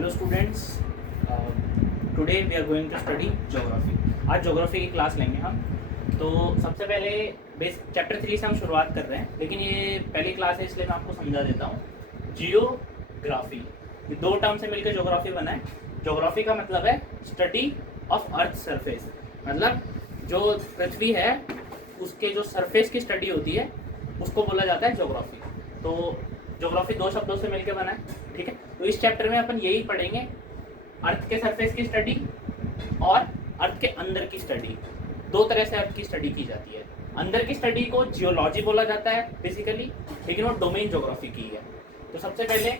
Hello students, today we are going to study geography. आज geography की class लेंगे हम। तो सबसे पहले बेस चैप्टर 3 से हम शुरुआत कर रहे हैं, लेकिन ये पहली क्लास है इसलिए मैं आपको समझा देता हूँ। जियोग्राफी, ये दो टर्म से मिलकर ज्योग्राफी बना है। ज्योग्राफी का मतलब है स्टडी ऑफ अर्थ सरफेस, मतलब जो पृथ्वी है उसके जो सरफेस की स्टडी होती है उसको बोला जाता है ज्योग्राफी। तो ज्योग्राफी दो शब्दों से मिलकर बना है, ठीक है। तो इस चैप्टर में अपन यही पढ़ेंगे, अर्थ के सरफेस की स्टडी और अर्थ के अंदर की स्टडी। दो तरह से अर्थ की स्टडी की जाती है। अंदर की स्टडी को जियोलॉजी बोला जाता है बेसिकली, लेकिन वो डोमेन ज्योग्राफी की है। तो सबसे पहले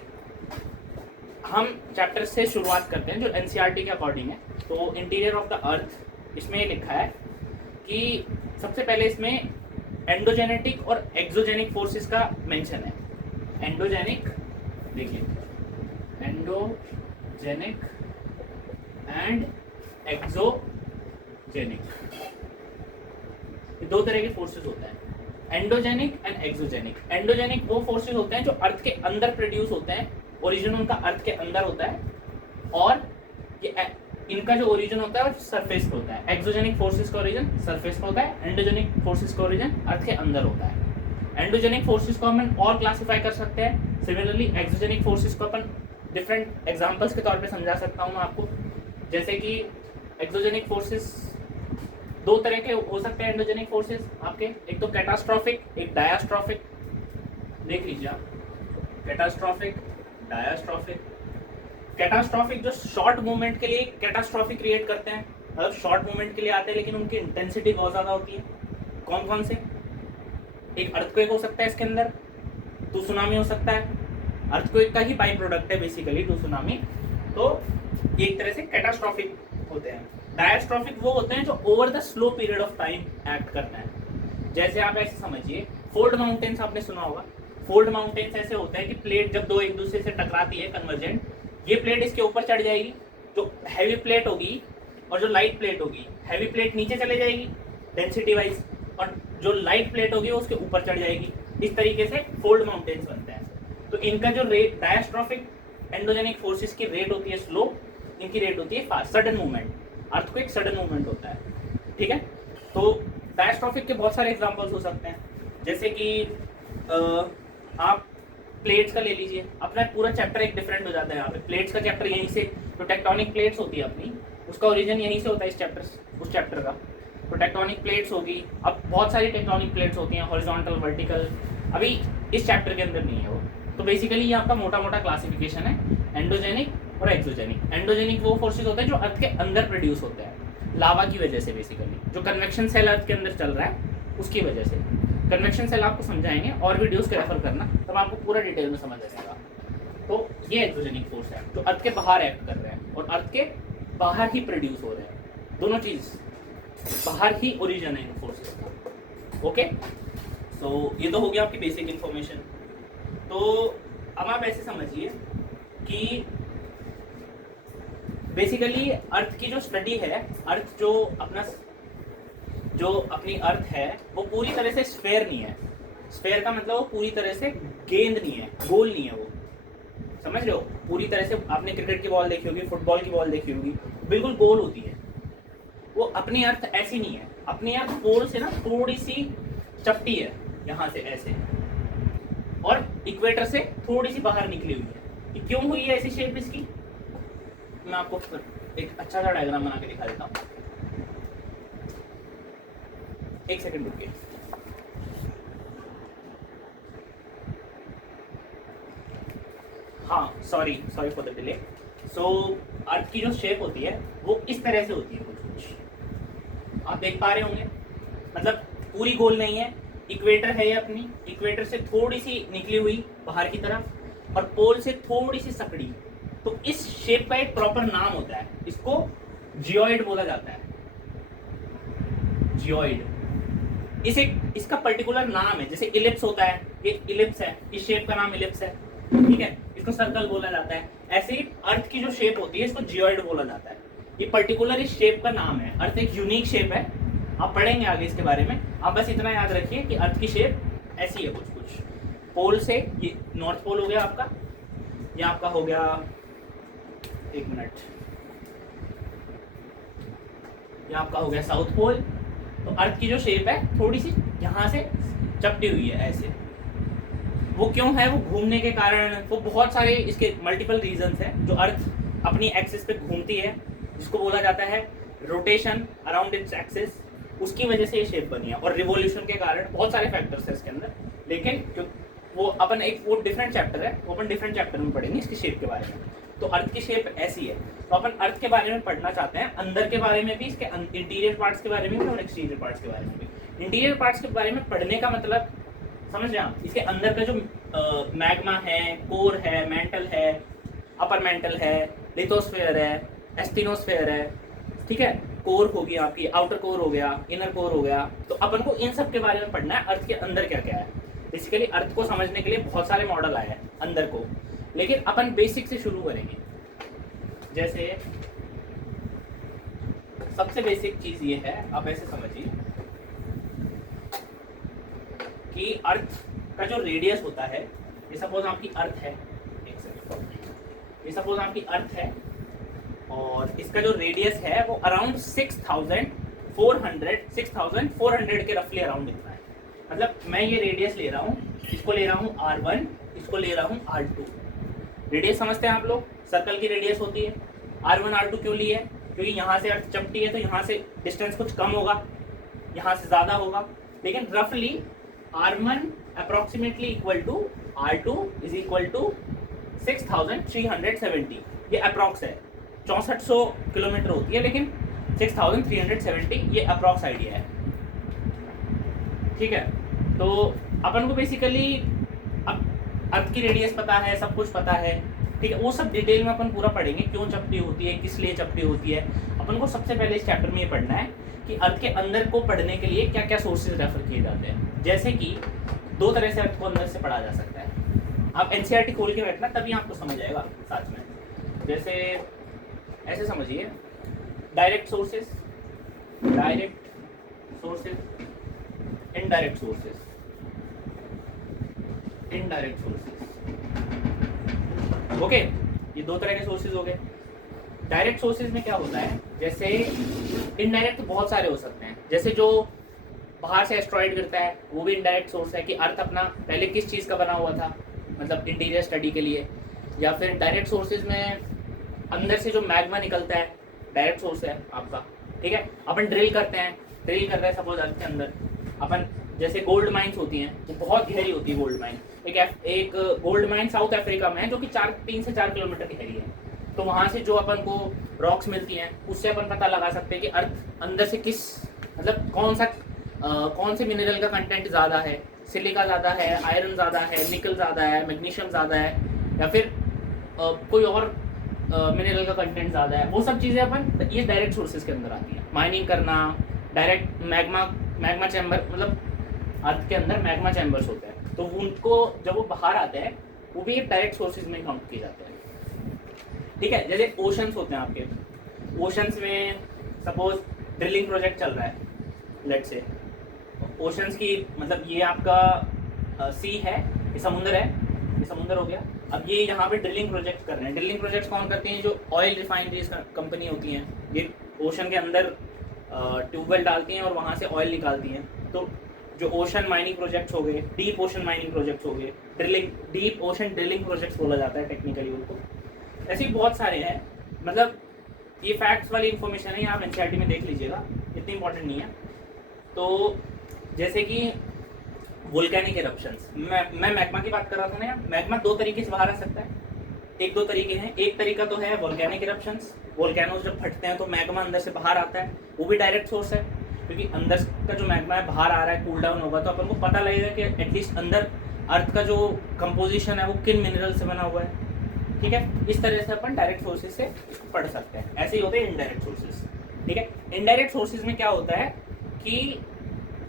हम चैप्टर से शुरुआत करते हैं जो एनसीईआरटी के अकॉर्डिंग है। तो इंटीरियर ऑफ द अर्थ, इसमें ये लिखा है कि सबसे पहले इसमें एंडोजेनेटिक और एक्सोजेनिक फोर्सेस का मेंशन है। एंडोजेनिक, देखिए एंडोजेनिक एंड एक्सोजेनिक, दो तरह के फोर्सेस होते हैं, एंडोजेनिक एंड एक्सोजेनिक। एंडोजेनिक वो फोर्सेस होते हैं जो अर्थ के अंदर प्रोड्यूस होते हैं, ओरिजिन उनका अर्थ के अंदर होता है, और ये इनका जो ओरिजिन होता है वो सरफेस पे होता है। एक्सोजेनिक फोर्सेस का ओरिजिन सरफेस पे होता है, एंडोजेनिक फोर्सेस का ओरिजिन अर्थ के अंदर होता है। एंडोजेनिक फोर्सेस को हम और क्लासिफाई कर सकते हैं। सिमिलरली एक्सोजेनिक फोर्सेस को अपन डिफरेंट एग्जांपल्स के तौर पे समझा सकता हूँ मैं आपको। जैसे कि एक्सोजेनिक फोर्सेस दो तरह के हो सकते हैं। एंडोजेनिक फोर्सेस आपके, एक तो कैटास्ट्रॉफिक, एक डायास्ट्रॉफिक। देख लीजिए आप, कैटास्ट्रॉफिक, डायास्ट्रॉफिक। कैटास्ट्रॉफिक जो शॉर्ट मूवमेंट के लिए कैटास्ट्रॉफिक क्रिएट करते हैं, मतलब शॉर्ट मूवमेंट के लिए आते हैं लेकिन उनकी इंटेंसिटी बहुत ज़्यादा होती है। कौन कौन से? एक अर्थक्वेक हो सकता है इसके अंदर, टू सुनामी हो सकता है। अर्थक्वेक का ही बाई प्रोडक्ट है बेसिकली टू सुनामी। तो ये एक तरह से कैटास्ट्रॉफिक होते हैं। डायास्ट्रॉफिक वो होते हैं जो over the slow period of time act करना है। जैसे आप ऐसे समझिए, फोल्ड माउंटेन्स आपने सुना होगा। फोल्ड माउंटेन्स ऐसे होते हैं कि प्लेट जब दो एक दूसरे से टकराती है कन्वर्जेंट, ये प्लेट इसके ऊपर चढ़ जाएगी, जो हैवी प्लेट होगी, और जो लाइट प्लेट होगी, हैवी प्लेट नीचे चले जाएगी डेंसिटी वाइज, और जो लाइट प्लेट होगी वो उसके ऊपर चढ़ जाएगी। इस तरीके से फोल्ड माउंटेन्स बनते हैं। तो इनका जो रेट, डायास्ट्रॉफिक एंडोजेनिक फोर्सेस की रेट होती है स्लो, इनकी रेट होती है fast, sudden movement. Earthquake sudden movement होता है, ठीक है। तो डायास्ट्रॉफिक के बहुत सारे एग्जांपल्स हो सकते हैं, जैसे कि आप प्लेट्स का ले लीजिए। अपना पूरा चैप्टर एक डिफरेंट हो जाता है यहाँ पे। प्लेट्स का चैप्टर यहीं से, जो टेक्टोनिक प्लेट्स होती है अपनी, उसका ओरिजिन यहीं से होता है इस चैप्टर, उस चैप्टर का। तो टेक्टोनिक प्लेट्स होगी। अब बहुत सारी टेक्टोनिक प्लेट्स होती हैं, हॉरिजॉन्टल, वर्टिकल, अभी इस चैप्टर के अंदर नहीं है वो। तो बेसिकली ये आपका मोटा मोटा क्लासिफिकेशन है, एंडोजेनिक और एक्सोजेनिक। एंडोजेनिक वो फोर्सेस होते हैं जो अर्थ के अंदर प्रोड्यूस होते हैं लावा की वजह से, बेसिकली जो कन्वेक्शन सेल अर्थ के अंदर चल रहा है उसकी वजह से। कन्वेक्शन सेल आपको समझाएंगे, और वीडियोस के रेफर करना, तब आपको पूरा डिटेल में समझ आ जाएगा। तो ये एक्सोजेनिक फोर्स है जो अर्थ के बाहर एक्ट कर रहे हैं और अर्थ के बाहर ही प्रोड्यूस हो रहे हैं। दोनों चीज बाहर ही ओरिजिन है इन फोर्सेस का। ओके, सो ये तो हो गया आपकी बेसिक इंफॉर्मेशन। तो अब आप ऐसे समझिए कि बेसिकली अर्थ की जो स्टडी है, अर्थ जो अपनी अर्थ है वो पूरी तरह से स्फेयर नहीं है। स्फेयर का मतलब वो पूरी तरह से गेंद नहीं है, गोल नहीं है वो, समझ रहे हो? पूरी तरह से आपने क्रिकेट की बॉल देखी होगी, फुटबॉल की बॉल देखी होगी, बिल्कुल गोल होती है वो। अपनी अर्थ ऐसी नहीं है। अपनी अर्थ पोल से ना थोड़ी सी चपटी है, यहाँ से ऐसे, और इक्वेटर से थोड़ी सी बाहर निकली हुई है। कि क्यों हुई है ऐसी शेप इसकी, मैं आपको एक अच्छा सा डायग्राम बना के दिखा देता हूँ। एक सेकंड रुकिए। हाँ, सॉरी फॉर द डिले। सो अर्थ की जो शेप होती है वो इस तरह से होती है, कुछ आप देख पा रहे होंगे। मतलब पूरी गोल नहीं है। इक्वेटर है ये अपनी, इक्वेटर से थोड़ी सी निकली हुई बाहर की तरफ, और पोल से थोड़ी सी सकड़ी। तो इस शेप का एक प्रॉपर नाम होता है, इसको जियोइड बोला जाता है। जियोइड, इसका पर्टिकुलर नाम है। जैसे इलिप्स होता है, ये इलिप्स है, इस शेप का नाम इलिप्स है, ठीक है, इसको सर्कल बोला जाता है। ऐसे ही अर्थ की जो शेप होती है इसको जियोइड बोला जाता है। ये पर्टिकुलर इस शेप का नाम है। अर्थ एक यूनिक शेप है, आप पढ़ेंगे आगे इसके बारे में। आप बस इतना याद रखिए कि अर्थ की शेप ऐसी है, कुछ पोल से, ये नॉर्थ पोल हो गया आपका, ये आपका हो गया एक मिनट, ये आपका हो गया साउथ पोल। तो अर्थ की जो शेप है थोड़ी सी यहाँ से चपटी हुई है ऐसे, वो क्यों है? वो घूमने के कारण, वो बहुत सारे इसके मल्टीपल रीजंस हैं। जो अर्थ अपनी एक्सिस पे घूमती है, जिसको बोला जाता है रोटेशन अराउंड इट्स एक्सिस, उसकी वजह से ये शेप बनी है। और रिवोल्यूशन के कारण बहुत सारे फैक्टर्स हैं इसके अंदर, लेकिन वो अपन एक वो डिफरेंट चैप्टर है, वो अपन डिफरेंट चैप्टर में पढ़ेंगे इसकी शेप के बारे में। तो अर्थ की शेप ऐसी है। तो अपन अर्थ के बारे में पढ़ना चाहते हैं, अंदर के बारे में भी, इसके इंटीरियर पार्ट्स के बारे में भी और एक्सटीरियर पार्ट्स के बारे में भी। इंटीरियर पार्ट्स के बारे में पढ़ने का मतलब समझ रहे हैं आप, इसके अंदर का जो मैग्मा है, कोर है, मेंटल है, अपर मेंटल है, लिथोस्फेयर है, एस्टिनोस्फेयर है, ठीक है, कोर होगी आपकी, आउटर कोर हो गया, इनर कोर हो गया। तो अपन को इन सब के बारे में पढ़ना है, अर्थ के अंदर क्या क्या है। बेसिकली अर्थ को समझने के लिए बहुत सारे मॉडल आए हैं अंदर को, लेकिन अपन बेसिक से शुरू करेंगे। जैसे सबसे बेसिक चीज ये है, आप ऐसे समझिए कि अर्थ का जो रेडियस होता है, ये सपोज आपकी अर्थ है, एक सेकंड, ये सपोज आपकी अर्थ है और इसका जो रेडियस है वो अराउंड 6400 के रफली अराउंड इतना है। मतलब मैं ये रेडियस ले रहा हूँ, इसको ले रहा हूँ R1, इसको ले रहा हूँ R2। रेडियस समझते हैं आप लोग, सर्कल की रेडियस होती है। R1 R2 क्यों ली है? क्योंकि यहाँ से अर्थ चपटी है तो यहाँ से डिस्टेंस कुछ कम होगा, यहाँ से ज़्यादा होगा, लेकिन रफली R1 approximately equal to R2 is equal to 6370। ये अप्रॉक्स है, 6400 किलोमीटर होती है, लेकिन 6370 ये अप्रॉक्स आइडिया है, ठीक है। तो अपन को बेसिकली अब अर्थ की रेडियस पता है, सब कुछ पता है, ठीक है। वो सब डिटेल में अपन पूरा पढ़ेंगे, क्यों चपटी होती है, किस लिए चपटी होती है। अपन को सबसे पहले इस चैप्टर में ये पढ़ना है कि अर्थ के अंदर को पढ़ने के लिए क्या क्या सोर्सेज रेफर किए जाते हैं। जैसे कि दो तरह से अर्थ को अंदर से पढ़ा जा सकता है। आप एनसीईआरटी खोल के बैठना, तभी आपको समझ आएगा साथ में। जैसे ऐसे समझिए, direct sources, indirect sources, okay. ये दो तरह के सोर्सेज हो गए। डायरेक्ट सोर्सेज में क्या होता है, जैसे इनडायरेक्ट बहुत सारे हो सकते हैं। जैसे जो बाहर से एस्ट्रॉइड गिरता है, वो भी इनडायरेक्ट सोर्स है कि अर्थ अपना पहले किस चीज़ का बना हुआ था, मतलब इंटीरियर स्टडी के लिए। या फिर डायरेक्ट सोर्सेज में अंदर से जो मैग्मा निकलता है, डायरेक्ट सोर्स है आपका, ठीक है। अपन ड्रिल करते हैं, ड्रिल कर रहे हैं सपोज अर्थ के अंदर अपन, जैसे गोल्ड माइंस होती हैं, वो बहुत गहरी होती है गोल्ड माइन। एक गोल्ड माइन साउथ अफ्रीका में है जो कि 3 से 4 किलोमीटर गहरी है। तो वहाँ से जो अपन को रॉक्स मिलती हैं, उससे अपन पता लगा सकते हैं कि अर्थ अंदर से किस, मतलब कौन से मिनरल का कंटेंट ज़्यादा है, सिलिका ज़्यादा है, आयरन ज़्यादा है, निकल ज़्यादा है, मैग्नीशियम ज़्यादा है, या फिर कोई और मिनरल का कंटेंट ज़्यादा है। वो सब चीज़ें अपन ये डायरेक्ट सोर्सेज के अंदर आती हैं। माइनिंग करना, डायरेक्ट मैग्मा चैम्बर, मतलब अर्थ के अंदर मैग्मा चैम्बर्स होते हैं, तो उनको जब वो बाहर आते हैं, वो भी एक डायरेक्ट सोर्सेज में काउंट किए जाते हैं, ठीक है। जैसे ओशंस होते हैं आपके, ओशंस में सपोज ड्रिलिंग प्रोजेक्ट चल रहा है, लेट से ओशंस की, मतलब ये आपका सी है, ये समुंदर है, ये समुंदर हो गया। अब ये यहाँ पे ड्रिलिंग प्रोजेक्ट कर रहे हैं। ड्रिलिंग प्रोजेक्ट्स कौन करते हैं? जो ऑयल रिफाइनरीज कंपनी होती हैं, ये ओशन के अंदर ट्यूबवेल डालती हैं और वहाँ से ऑयल निकालती हैं। तो जो ओशन माइनिंग प्रोजेक्ट्स हो गए, डीप ओशन माइनिंग प्रोजेक्ट्स हो गए, डीप ओशन ड्रिलिंग प्रोजेक्ट्स बोला जाता है टेक्निकली उनको। ऐसे ही बहुत सारे हैं, मतलब ये फैक्ट्स वाली इन्फॉर्मेशन है, आप एनसीईआरटी में देख लीजिएगा, इतनी इंपॉर्टेंट नहीं है। तो जैसे कि वोल्केनिक इरप्शंस, मैं मैग्मा की बात कर रहा था ना, मैग्मा दो तरीके से बाहर आ सकता है। एक दो तरीके हैं, एक तरीका तो है वोल्केनिक इरप्शंस, वोल्केनोज जब फटते हैं तो मैग्मा अंदर से बाहर आता है, वो भी डायरेक्ट सोर्स है, क्योंकि अंदर का जो मैग्मा है बाहर आ रहा है, कूल डाउन होगा तो अपन को पता लगेगा कि एटलीस्ट अंदर अर्थ का जो कंपोजिशन है वो किन मिनरल से बना हुआ है, ठीक है। इस तरह से अपन डायरेक्ट सोर्सेज से इसको पढ़ सकते हैं। ऐसे ही होते हैं इनडायरेक्ट सोर्सेज, ठीक है। इनडायरेक्ट सोर्सेज में क्या होता है कि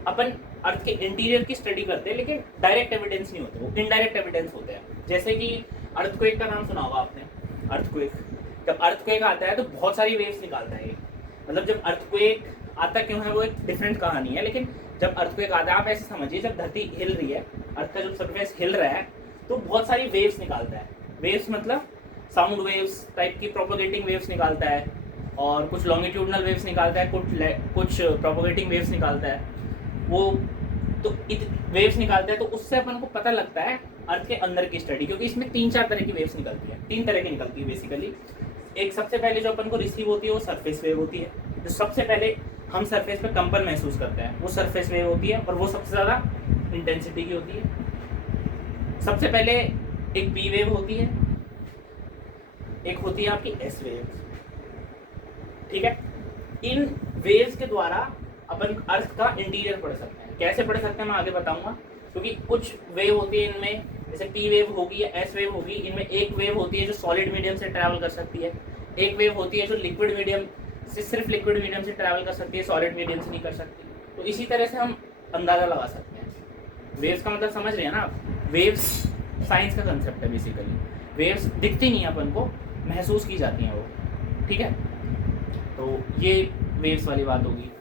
अपन अर्थ के इंटीरियर की स्टडी करते हैं, लेकिन डायरेक्ट एविडेंस नहीं होते, वो इनडायरेक्ट एविडेंस होते हैं। जैसे कि अर्थक्वेक का नाम सुना होगा आपने। अर्थक्वेक, जब अर्थक्वेक आता है तो बहुत सारी वेव्स निकालता है। मतलब जब अर्थक्वेक आता क्यों है वो एक डिफरेंट कहानी है, लेकिन जब अर्थक्वेक आता है, आप ऐसे समझिए, जब धरती हिल रही है, अर्थ का जब सरफेस हिल रहा है, तो बहुत सारी वेव्स निकालता है। वेव्स मतलब साउंड वेव्स टाइप की प्रोपोगेटिंग वेव्स निकालता है, और कुछ लॉन्गिट्यूडनल वेव्स निकालता है, कुछ प्रोपोगेटिंग वेव्स निकालता है। वो तो वेव्स निकालता है, तो उससे अपन को पता लगता है अर्थ के अंदर की स्टडी, क्योंकि इसमें 3-4 तरह की वेव्स निकलती है, 3 तरह की निकलती है बेसिकली। एक सबसे पहले जो अपन को रिसीव होती है वो सरफेस वेव होती है, जो सबसे पहले हम सरफेस पे कंपन महसूस करते हैं वो सरफेस वेव होती है, और वो सबसे ज़्यादा इंटेंसिटी की होती है। सबसे पहले एक पी वेव होती है, एक होती है आपकी एस वेव, ठीक है। इन वेव्स के द्वारा अपन अर्थ का इंटीरियर पढ़ सकते हैं। कैसे पढ़ सकते हैं मैं आगे बताऊंगा, क्योंकि कुछ वेव होती है इनमें, जैसे पी वेव होगी या एस वेव होगी, इनमें एक वेव होती है जो सॉलिड मीडियम से ट्रैवल कर सकती है, एक वेव होती है जो लिक्विड मीडियम से, सिर्फ लिक्विड मीडियम से ट्रैवल कर सकती है, सॉलिड मीडियम से नहीं कर सकती। तो इसी तरह से हम अंदाज़ा लगा सकते हैं। वेव्स का मतलब समझ रहे हैं ना आप? वेव्स साइंस का कंसेप्ट है बेसिकली। वेव्स दिखती नहीं है अपन को, महसूस की जाती हैं वो, ठीक है। तो ये वेव्स वाली बात होगी।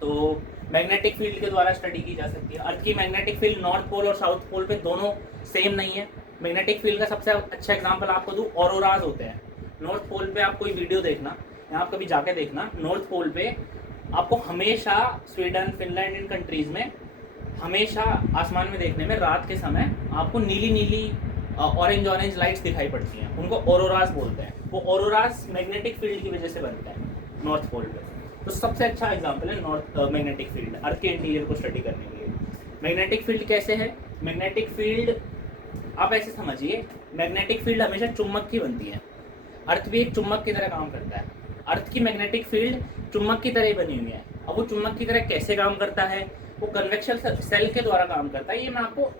तो मैग्नेटिक फील्ड के द्वारा स्टडी की जा सकती है। अर्थ की मैग्नेटिक फील्ड नॉर्थ पोल और साउथ पोल पे दोनों सेम नहीं है। मैग्नेटिक फील्ड का सबसे अच्छा एग्जांपल आपको दूँ, ऑरोराज होते हैं। नॉर्थ पोल पे आप कोई वीडियो देखना या आप कभी जाके देखना, नॉर्थ पोल पे आपको हमेशा स्वीडन, फिनलैंड, इन कंट्रीज़ में हमेशा आसमान में देखने में रात के समय आपको नीली नीली ऑरेंज लाइट्स दिखाई पड़ती हैं। उनको ऑरोराज बोलते हैं। वो ऑरोराज मैग्नेटिक फील्ड की वजह से बनता है नॉर्थ पोल पे। तो सबसे अच्छा एग्जांपल है नॉर्थ मैग्नेटिक फील्ड, अर्थ के इंटीरियर को स्टडी करने के लिए। मैग्नेटिक फील्ड कैसे है? मैग्नेटिक फील्ड आप ऐसे समझिए, मैग्नेटिक फील्ड हमेशा चुम्बक की बनती है। अर्थ भी एक चुम्बक की तरह काम करता है। अर्थ की मैग्नेटिक फील्ड चुम्बक की तरह ही बनी हुई है। अब वो चुम्बक की तरह कैसे काम करता है? वो कन्वेक्शन सेल के द्वारा काम करता है। ये मैं आपको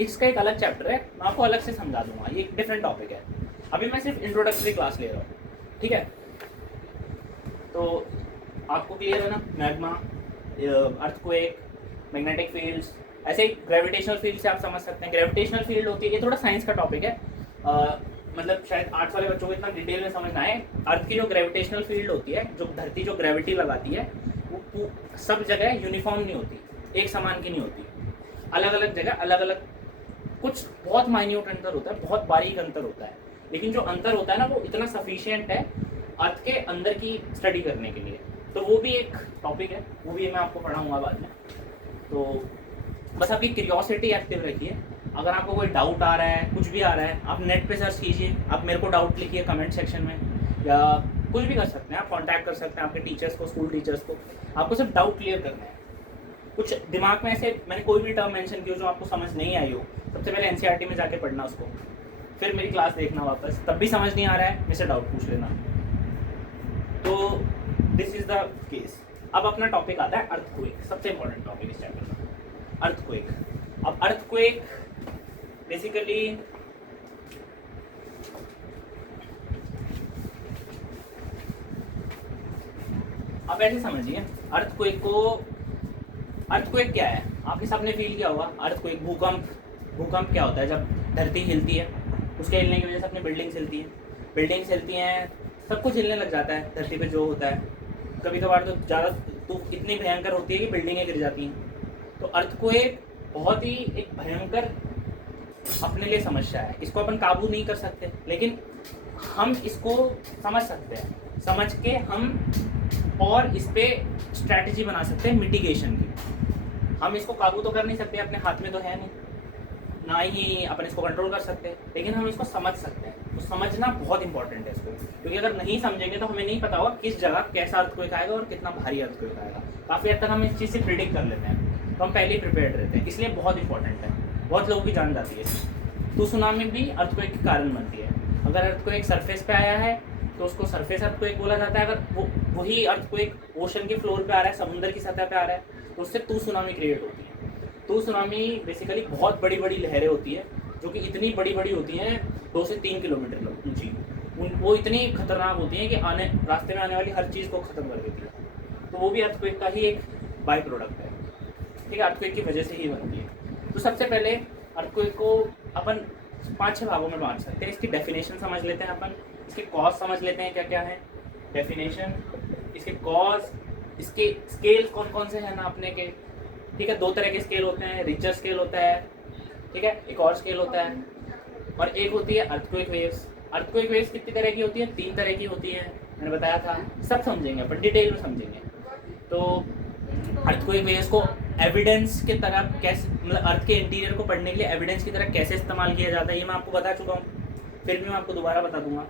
इसका एक अलग चैप्टर है, मैं आपको अलग से समझा दूंगा, ये एक डिफरेंट टॉपिक है। अभी मैं सिर्फ इंट्रोडक्टरी क्लास ले रहा हूँ, ठीक है। तो आपको क्लियर है ना? मैग्मा, अर्थक्वेक, मैग्नेटिक फील्ड्स, ऐसे ही ग्रेविटेशनल फील्ड से आप समझ सकते हैं। ग्रेविटेशनल फील्ड होती है, ये थोड़ा साइंस का टॉपिक है, मतलब शायद आर्ट्स वाले बच्चों को इतना डिटेल में समझ ना आए। अर्थ की जो ग्रेविटेशनल फील्ड होती है, जो धरती जो ग्रेविटी लगाती है, वो सब जगह यूनिफॉर्म नहीं होती, एक समान की नहीं होती। अलग अलग जगह अलग अलग कुछ बहुत माइन्यूट अंतर होता है, बहुत बारीक अंतर होता है, लेकिन जो अंतर होता है ना वो इतना सफिशिएंट है अर्थ के अंदर की स्टडी करने के लिए। तो वो भी एक टॉपिक है, वो भी मैं आपको पढ़ाऊँगा बाद में। तो बस आपकी क्यूरियोसिटी एक्टिव रखिए। अगर आपको कोई डाउट आ रहा है, कुछ भी आ रहा है, आप नेट पे सर्च कीजिए, आप मेरे को डाउट लिखिए कमेंट सेक्शन में, या कुछ भी कर सकते हैं आप, कांटेक्ट कर सकते हैं आपके टीचर्स को, स्कूल टीचर्स को। आपको सिर्फ डाउट क्लियर करना है। कुछ दिमाग में ऐसे मैंने कोई भी टर्म मेंशन की हो जो आपको समझ नहीं आई हो, सबसे पहले एनसीईआरटी में जाके पढ़ना उसको, फिर मेरी क्लास देखना वापस, तब भी समझ नहीं आ रहा है मुझसे डाउट पूछ लेना। तो दिस इज द केस। अब अपना टॉपिक आता है अर्थक्वेक, सबसे इंपॉर्टेंट टॉपिक इस चैप्टर का, अर्थक्वेक। अब अर्थक्वेक बेसिकली आप ऐसे समझिए, अर्थक्वेक क्या है? आपके सबने फील किया होगा अर्थक्वेक, भूकंप क्या होता है? जब धरती हिलती है, उसके हिलने की वजह से अपनी बिल्डिंग्स हिलती हैं, सब कुछ हिलने लग जाता है धरती पे जो होता है। कभी कभार तो ज़्यादा तो इतनी भयंकर होती है कि बिल्डिंगें गिर जाती हैं। तो अर्थक्वेक बहुत ही एक भयंकर अपने लिए समस्या है। इसको अपन काबू नहीं कर सकते, लेकिन हम इसको समझ सकते हैं। समझ के हम और इस पर स्ट्रैटेजी बना सकते हैं मिटिगेशन की। हम इसको काबू तो कर नहीं सकते, अपने हाथ में तो है नहीं, ना ही अपन इसको कंट्रोल कर सकते हैं, लेकिन हम इसको समझ सकते हैं। तो समझना बहुत इंपॉर्टेंट है इसको, क्योंकि अगर नहीं समझेंगे तो हमें नहीं पता होगा किस जगह कैसा अर्थक्वेक आएगा और कितना भारी अर्थक्वेक आएगा। काफ़ी हद तक हम इस चीज़ से प्रिडिक्ट कर लेते हैं, तो हम पहले ही प्रिपेयर्ड रहते हैं, इसलिए बहुत इंपॉर्टेंट है। बहुत लोगों की जान जाती है। तो सुनामी भी अर्थक्वेक के कारण बनती है। अगर अर्थक्वेक सरफेस पे आया है तो उसको सरफेस अर्थक्वेक बोला जाता है। अगर वही अर्थक्वेक ओशन के फ्लोर पे आ रहा है, समुद्र की सतह पे आ रहा है, तो उससे तू सुनामी क्रिएट होती है। तू सुनामी बेसिकली बहुत बड़ी बड़ी लहरें होती है, जो कि इतनी बड़ी बड़ी होती हैं 2 से 3 किलोमीटर ऊंची। वो इतनी खतरनाक होती हैं कि रास्ते में आने वाली हर चीज़ को ख़त्म कर देती है। तो वो भी अर्थक्वेक का ही एक बाई प्रोडक्ट है, ठीक है, अर्थक्वेक की वजह से ही बनती है। तो सबसे पहले अर्थक्वेक को अपन 5-6 भागों में बांट सकते हैं। इसकी डेफिनेशन समझ लेते हैं अपन, इसके कॉज समझ लेते हैं क्या क्या है, डेफिनेशन, इसके कॉज, इसके स्केल कौन कौन से हैं नापने के, ठीक है। 2 तरह के स्केल होते हैं, रिचर स्केल होता है, ठीक है, एक और स्केल होता है, और एक होती है अर्थक्वेक वेव्स। अर्थक्वेक वेव्स कितनी तरह की होती है? 3 तरह की होती है, मैंने बताया था। सब समझेंगे अपन, डिटेल में समझेंगे। तो अर्थक्वेक वेव्स को एविडेंस की तरह कैसे, मतलब अर्थ के इंटीरियर को पढ़ने के लिए एविडेंस की तरह कैसे इस्तेमाल किया जाता है, ये मैं आपको बता चुका हूँ, फिर भी मैं आपको दोबारा बता दूंगा।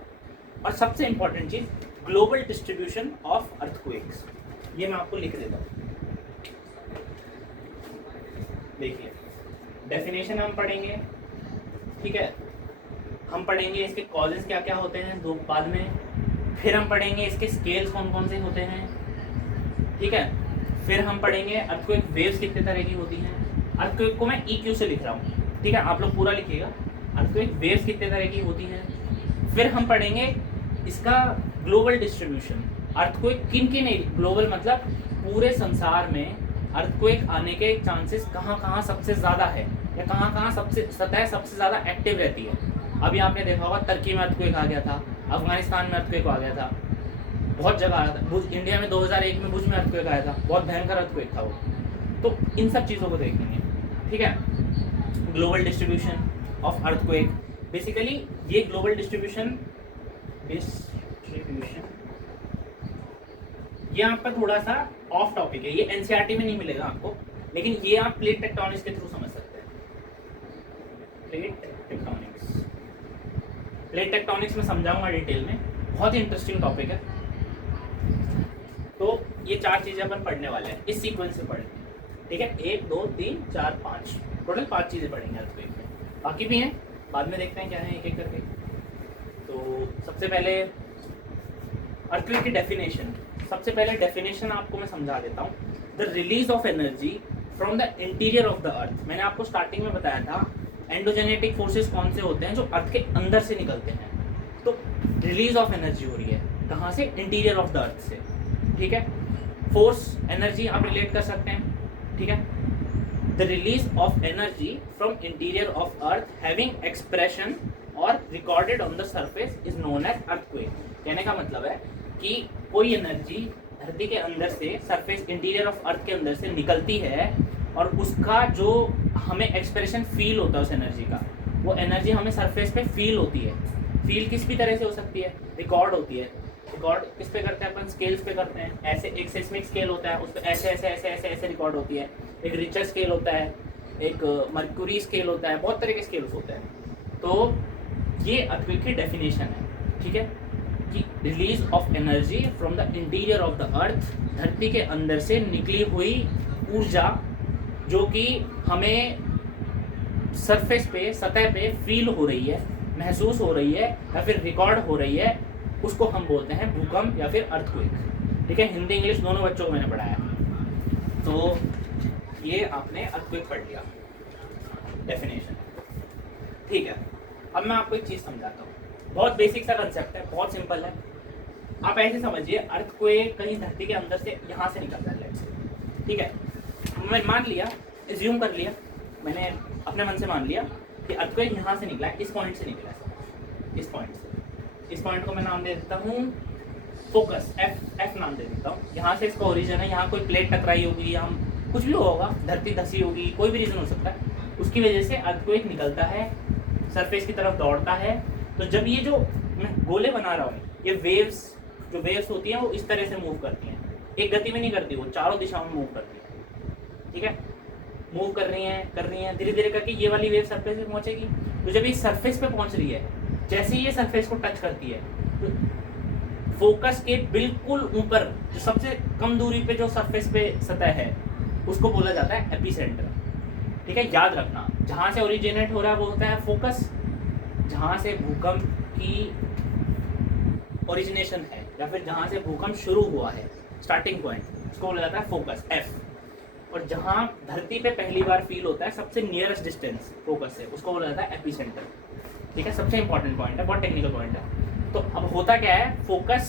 और सबसे important cheese, global distribution of earthquakes, ये मैं आपको लिख देता हूँ। देखिए, डेफिनेशन हम पढ़ेंगे, ठीक है, हम पढ़ेंगे इसके कॉजेज क्या क्या होते हैं दो बाद में, फिर हम पढ़ेंगे इसके स्केल्स कौन कौन से होते हैं, ठीक है, फिर हम पढ़ेंगे अर्थक्वेक वेव्स कितने तरह की होती हैं। अर्थक्वेक को मैं EQ से लिख रहा हूँ, ठीक है, आप लोग पूरा लिखिएगा। अर्थक्वेक वेव्स कितने तरह की होती हैं। फिर हम पढ़ेंगे इसका ग्लोबल डिस्ट्रीब्यूशन, अर्थक्वेक किन किन ग्लोबल मतलब पूरे संसार में अर्थक्वेक आने के चांसेस कहाँ कहाँ सबसे ज़्यादा है, या कहाँ कहाँ सबसे सतह सबसे ज़्यादा एक्टिव रहती है। अभी आपने देखा होगा तुर्की में अर्थक्वेक आ गया था, अफगानिस्तान में अर्थक्वेक आ गया था, बहुत जगह आया था। इंडिया में 2001 में भुज में अर्थक्वेक आया था, बहुत भयंकर अर्थक्वेक था वो। तो इन सब चीज़ों को देखेंगे, ठीक है। Global distribution of earthquake, basically ये ग्लोबल डिस्ट्रीब्यूशन ये आपका थोड़ा सा ऑफ टॉपिक है, ये एनसीईआरटी में नहीं मिलेगा आपको, लेकिन ये आप प्लेट टेक्टोनिक्स के थ्रू समझ सकते हैं। प्लेट टेक्टोनिक्स में समझाऊंगा डिटेल में, बहुत ही इंटरेस्टिंग टॉपिक है। तो ये 4 चीज़ें अपन पढ़ने वाले हैं, इस सीक्वेंस से पढ़ेंगे, ठीक है। 1 2 3 4 5, टोटल 5 चीज़ें पढ़ेंगे अर्थक्वेक में, बाकी भी हैं, बाद में देखते हैं क्या है एक एक करके। तो सबसे पहले अर्थक्वेक की डेफिनेशन, सबसे पहले डेफिनेशन आपको मैं समझा देता हूँ। The release of energy from the interior of the earth, मैंने आपको स्टार्टिंग में बताया था एंडोजेनेटिक फोर्सेस कौन से होते हैं, जो अर्थ के अंदर से निकलते हैं। तो रिलीज ऑफ एनर्जी हो रही है कहाँ से? इंटीरियर ऑफ द अर्थ से, ठीक है। फोर्स एनर्जी आप रिलेट कर सकते हैं, ठीक है। The release of energy from interior of earth having expression और recorded on the surface is known as earthquake. कहने का मतलब है कि कोई एनर्जी धरती के अंदर से, सरफेस इंटीरियर ऑफ अर्थ के अंदर से निकलती है, और उसका जो हमें एक्सप्रेशन फील होता है उस एनर्जी का, वो एनर्जी हमें सरफेस पे फील होती है। फील किस भी तरह से हो सकती है? रिकॉर्ड होती है। रिकॉर्ड किस पे करते हैं अपन? स्केल्स पे करते हैं। ऐसे एक सेस्मिक स्केल होता है, उस पर ऐसे ऐसे ऐसे ऐसे ऐसे रिकॉर्ड होती है। एक रिचर स्केल होता है, एक मर्क्यूरी स्केल होता है, बहुत तरह के स्केल्स होते हैं। तो ये अर्थक्वेक की डेफिनेशन है, ठीक है, कि release of energy from the interior of the earth, धरती के अंदर से निकली हुई ऊर्जा जो कि हमें सरफेस पे, सतह पे फील हो रही है, महसूस हो रही है, या फिर रिकॉर्ड हो रही है, उसको हम बोलते हैं भूकंप या फिर अर्थक्वेक, ठीक है। हिंदी इंग्लिश दोनों बच्चों को मैंने पढ़ाया। तो ये आपने अर्थक्वेक पढ़ लिया, डेफिनेशन, ठीक है। अब मैं आपको एक चीज़ समझाता हूँ, बहुत बेसिक सा कंसेप्ट है, बहुत सिंपल है। आप ऐसे समझिए, अर्थक्वेक कहीं धरती के अंदर से यहाँ से निकलता है, ठीक है। मैं मान लिया, एज्यूम कर लिया, मैंने अपने मन से मान लिया कि अर्थक्वेक यहाँ से निकला है, इस पॉइंट से निकला है, इस पॉइंट से। इस पॉइंट को मैं नाम दे देता हूँ फोकस, एफ नाम दे देता हूँ। यहाँ से इसका ओरिजिन है, यहाँ कोई प्लेट टकराई होगी, या कुछ भी होगा, धरती धसी होगी, कोई भी रीज़न हो सकता है, उसकी वजह से अर्थक्वेक निकलता है, सरफेस की तरफ दौड़ता है। तो जब ये जो मैं गोले बना रहा हूँ, ये वेव्स, जो वेव्स होती हैं वो इस तरह से मूव करती हैं, एक गति में नहीं करती, वो चारों दिशाओं में मूव करती है, ठीक है। मूव कर रही हैं, धीरे धीरे करके ये वाली वेव सरफेस पे पहुंचेगी। तो जब ये सरफेस पे पहुंच रही है, जैसे ही ये सरफेस को टच करती है, तो फोकस के बिल्कुल ऊपर, जो सबसे कम दूरी पे जो सरफेस पे सतह है, उसको बोला जाता है एपिसेंटर, ठीक है। याद रखना, जहाँ से ओरिजिनेट हो रहा है वो होता है फोकस, जहाँ से भूकंप की ओरिजिनेशन है, या फिर जहाँ से भूकंप शुरू हुआ है, स्टार्टिंग पॉइंट, उसको बोला जाता है फोकस, एफ। और जहाँ धरती पे पहली बार फील होता है, सबसे नियरेस्ट डिस्टेंस फोकस से, उसको बोला जाता है एपिसेंटर, ठीक है। सबसे इंपॉर्टेंट पॉइंट है, बहुत टेक्निकल पॉइंट है। तो अब होता क्या है, फोकस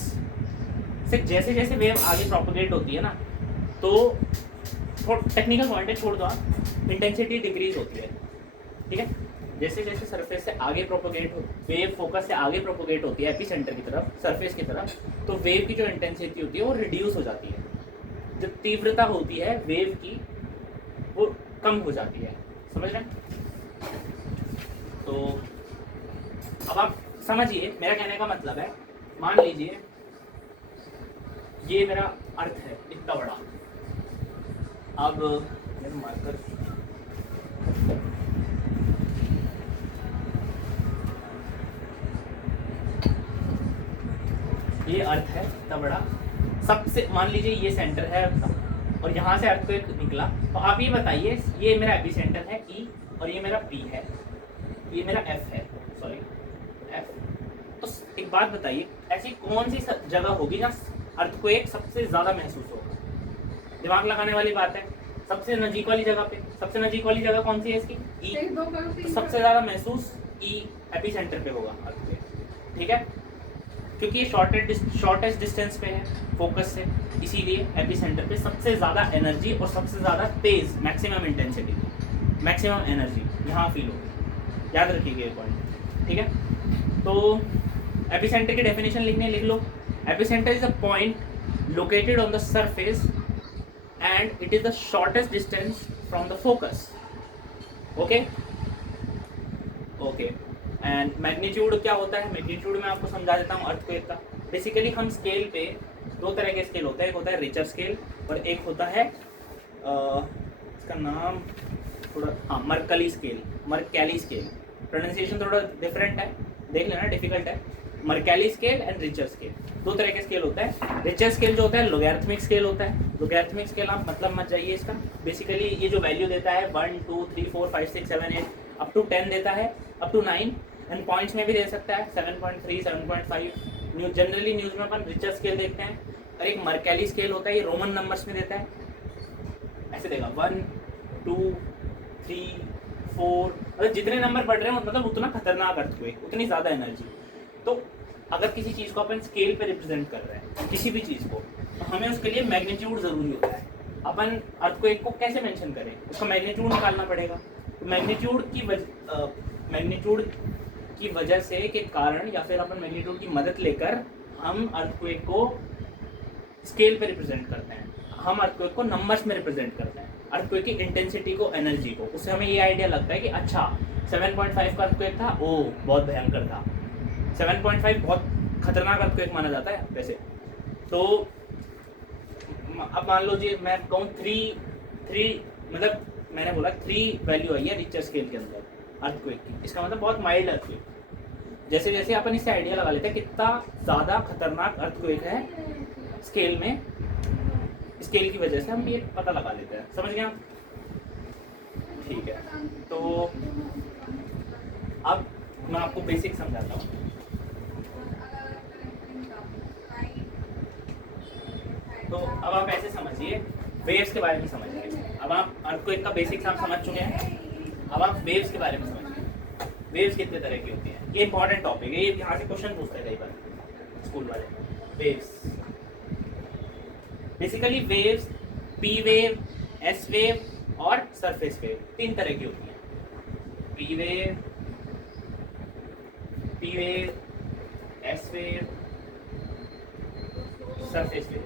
से जैसे जैसे वेव आगे प्रोपोगेट होती है ना, तो टेक्निकल पॉइंट है, छोड़ दो आप, इंटेंसिटी डिक्रीज होती है, ठीक है। जैसे जैसे सरफेस से आगे प्रोपोगेट वेव फोकस से आगे प्रोपोगेट होती है एपिसेंटर की तरफ, सरफेस की तरफ, तो वेव की जो इंटेंसिटी होती है वो रिड्यूस हो जाती है, जो तीव्रता होती है वेव की वो कम हो जाती है, समझ रहे हैं। तो अब आप समझिए मेरा कहने का मतलब है, मान लीजिए ये मेरा अर्थ है इतना बड़ा। अब मार्कर ये अर्थ है इतना बड़ा, सबसे मान लीजिए ये सेंटर है अर्थ का और यहाँ से अर्थ को एक निकला। तो आप ये बताइए ये मेरा एपी सेंटर है ई और ये मेरा पी है, ये मेरा एफ है, सॉरी एफ। तो एक बात बताइए ऐसी कौन सी जगह होगी जहाँ अर्थक्वेक सबसे ज़्यादा महसूस होगा? दिमाग लगाने वाली बात है। सबसे नजीक वाली जगह पे, सबसे नजीक वाली जगह कौन सी है इसकी? ई। तो सबसे ज़्यादा महसूस ई एपी सेंटर पे होगा अर्थक्वेक, ठीक है, क्योंकि ये शॉर्टेस्ट डिस्टेंस पे है फोकस से, इसीलिए एपी सेंटर पे सबसे ज़्यादा एनर्जी और सबसे ज़्यादा तेज मैक्सिमम इंटेंसिटी, मैक्सिमम एनर्जी यहाँ फील होगी। याद रखिएगा ये पॉइंट, ठीक है। तो एपी सेंटर की डेफिनेशन लिखने लिख लो। Epicentre is a point located on the surface and it is the shortest distance from the focus. Okay? Okay. And magnitude क्या होता है? Magnitude मैं आपको समझा देता हूँ अर्थक्वेक का। बेसिकली हम स्केल पे दो तरह के स्केल होते हैं, एक होता है रिचर स्केल और एक होता है इसका नाम थोड़ा मर्कली स्केल, मर्कैली स्केल। प्रोनाउंसिएशन थोड़ा डिफरेंट है, देख लेना, डिफिकल्ट है। मर्कैली स्केल एंड रिचर स्केल, दो तरह के स्केल होता है। रिचर स्केल जो होता है लोगैरिथमिक स्केल होता है। लोगैरिथमिक स्केल आप मतलब मत जाइए इसका, बेसिकली ये जो वैल्यू देता है 1 2 3 4 5 6 7 8 अप टू 10 देता है, अप टू 9 एंड पॉइंट्स में भी दे सकता है 7.3 7.5। न्यूज जनरली न्यूज़ में अपन रिचर स्केल देखते हैं। और एक मर्कैली स्केल होता है, ये रोमन नंबर्स में देता है, ऐसे देगा 1 2 3 4, मतलब जितने नंबर बढ़ रहे हैं मतलब उतना खतरनाक अर्थक्वेक, उतनी ज़्यादा एनर्जी। तो अगर किसी चीज़ को अपन स्केल पे रिप्रेजेंट कर रहे हैं, किसी भी चीज़ को, तो हमें उसके लिए मैग्नीट्यूड ज़रूरी होता है। अपन अर्थक्वेक को कैसे मेंशन करें, उसका मैग्नीट्यूड निकालना पड़ेगा। तो मैग्नीट्यूड की वजह से के कारण या फिर अपन मैग्नीट्यूड की मदद लेकर हम अर्थक्वेक को स्केल पे रिप्रेजेंट करते हैं, हम अर्थक्वेक को नंबर्स में रिप्रेजेंट करते हैं, अर्थक्वेक की इंटेंसिटी को, एनर्जी को। उससे हमें ये आइडिया लगता है कि अच्छा 7.5 का अर्थक्वेक था, ओ बहुत भयंकर था। 7.5 बहुत खतरनाक अर्थक्वेक माना जाता है वैसे। तो अब मान लो जी मैं कहूँ 3 मतलब मैंने बोला 3 वैल्यू आई है रिचर स्केल के अंदर अर्थक्वेक की, इसका मतलब बहुत माइल्ड अर्थक्वेक। जैसे जैसे अपन इससे आइडिया लगा लेते हैं कितना ज़्यादा खतरनाक अर्थक्वेक है स्केल में, स्केल की वजह से हम ये पता लगा लेते हैं। समझ गए आप? ठीक है, तो अब मैं आपको बेसिक समझाता हूँ। तो अब आप ऐसे समझिए, वेव्स के बारे में समझिए। अब आप अर्थक्वेक का बेसिक्स आप समझ चुके हैं, अब आप वेव्स के बारे में समझिए। वेव्स कितने तरह की होती हैं, ये इंपॉर्टेंट टॉपिक है, ये यहाँ से क्वेश्चन पूछते हैं कई बार स्कूल वाले। Waves basically waves P wave, S wave और सरफेस वेव 3 तरह की होती हैं। P wave, S wave, surface wave.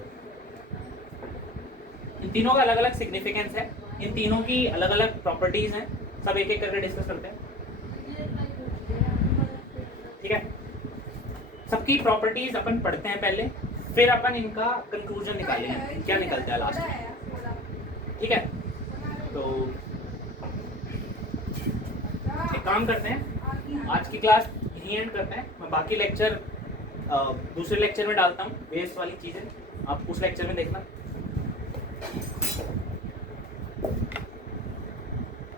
इन तीनों का अलग अलग सिग्निफिकेंस है, इन तीनों की अलग अलग प्रॉपर्टीज हैं, सब एक एक करके डिस्कस करते हैं, ठीक है। सबकी प्रॉपर्टीज अपन पढ़ते हैं पहले, फिर अपन इनका कंक्लूजन निकालेंगे क्या निकलता है लास्ट में, ठीक है। तो एक काम करते हैं, आज की क्लास यहीं एंड करते हैं। मैं बाकी लेक्चर दूसरे लेक्चर में डालता हूँ, वेव्स वाली चीज़ें आप उस लेक्चर में देखना।